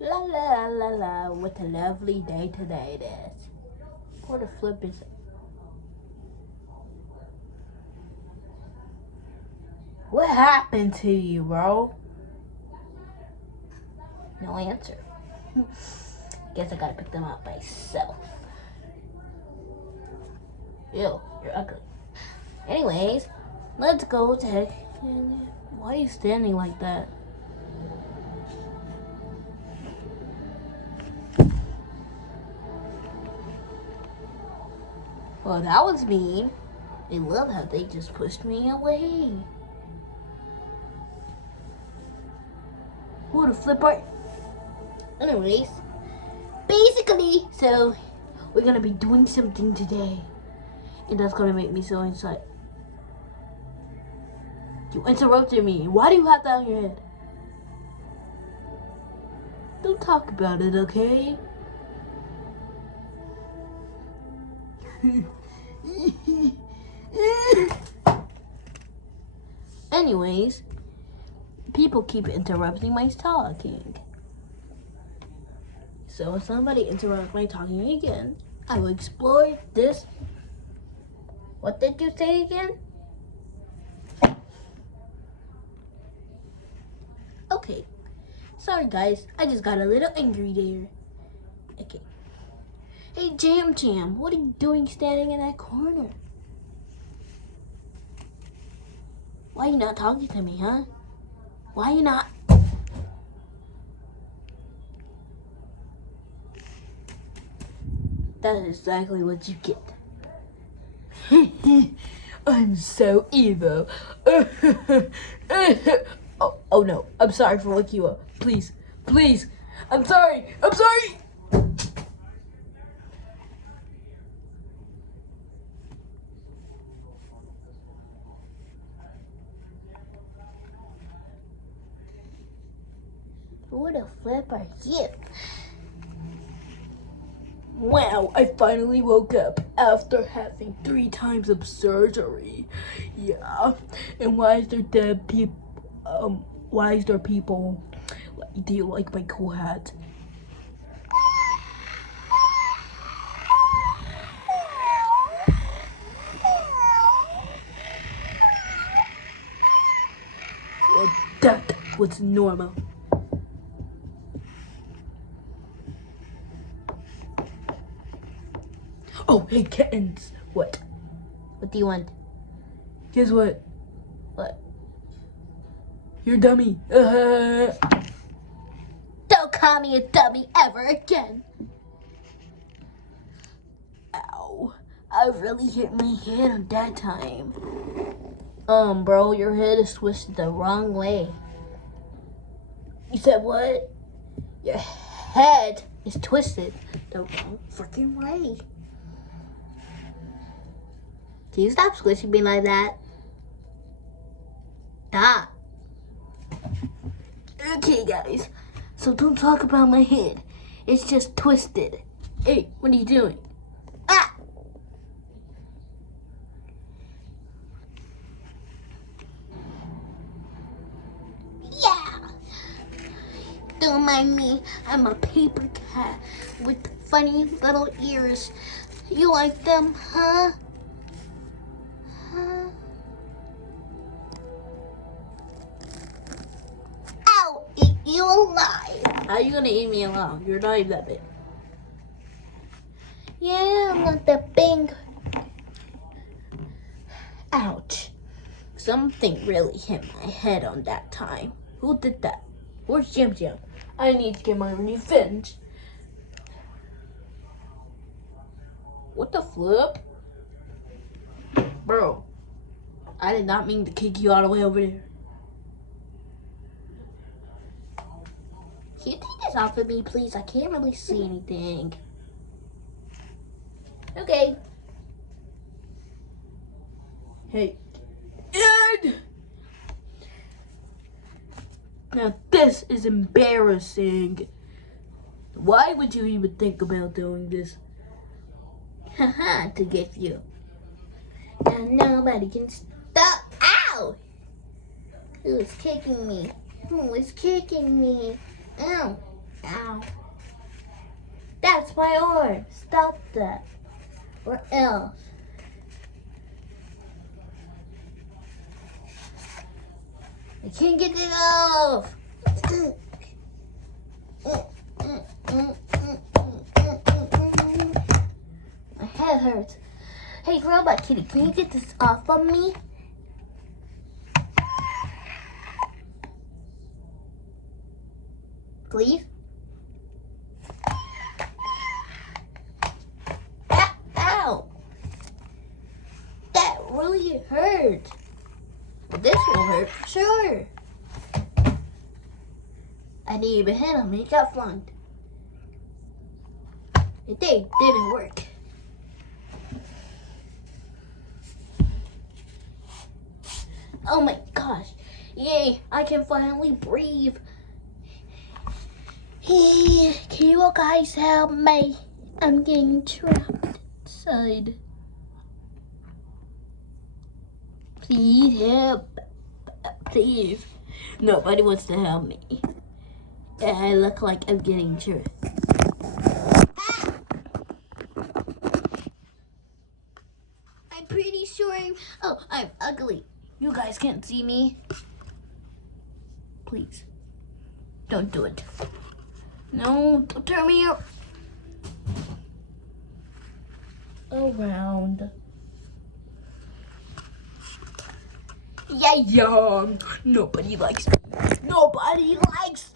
La la la la, what a lovely day today it is. What a flip is. What happened to you, bro? No answer. Guess I gotta pick them up myself. Ew, you're ugly. Anyways, let's go take. Why are you standing like that? Well, that was mean. I love how they just pushed me away. What a flipper. Anyways, basically, so we're gonna be doing something today. And that's gonna make me so excited. You interrupted me. Why do you have that on your head? Don't talk about it, okay? Anyways, people keep interrupting my talking. So if somebody interrupts my talking again, I will explore this. What did you say again? Okay. Sorry guys, I just got a little angry there. Okay. Hey Jam Jam, what are you doing standing in that corner? Why are you not talking to me, huh? Why are you not? That is exactly what you get. I'm so evil. Oh no, I'm sorry for waking you up. Please, please. I'm sorry. I'm sorry. What a flip are you? Wow, I finally woke up after having 3 times of surgery. Yeah, and why is there dead people? Why is there people? Do you like my cool hat? Well, that was normal. Oh, hey kittens. What? What do you want? Guess what? What? You're a dummy. Don't call me a dummy ever again. Ow. I really hit my head on that time. Bro, your head is twisted the wrong way. You said what? Your head is twisted the wrong freaking way. Can you stop squishing me like that? Stop. Okay, guys. So don't talk about my head. It's just twisted. Hey, what are you doing? Ah! Yeah! Don't mind me. I'm a paper cat with funny little ears. You like them, huh? I'll eat you alive. How are you gonna eat me alive? You're not even that big. Yeah, I'm not that big. Ouch. Something really hit my head on that time. Who did that? Where's Jim Jim? I need to get my revenge. What the flip? Bro, I did not mean to kick you all the way over there. Can you take this off of me, please? I can't really see anything. Okay. Hey. Ed! Now this is embarrassing. Why would you even think about doing this? Haha, to get you. And nobody can stop. Ow! Who is kicking me? Who is kicking me? Ow. Ow. That's my arm. Stop that. Or else. I can't get it off. My head hurts. Hey, Robot Kitty, can you get this off of me? Please? Ow! That really hurt. This will hurt for sure. I didn't even hit him. He got flunked. It didn't work. Oh my gosh. Yay, I can finally breathe. Hey, can you guys help me? I'm getting trapped inside. Please help. Please. Nobody wants to help me. I look like I'm getting trapped. I'm pretty sure I'm ugly. You guys can't see me. Please. Don't do it. No, don't turn me around. Yeah, nobody likes me. Nobody likes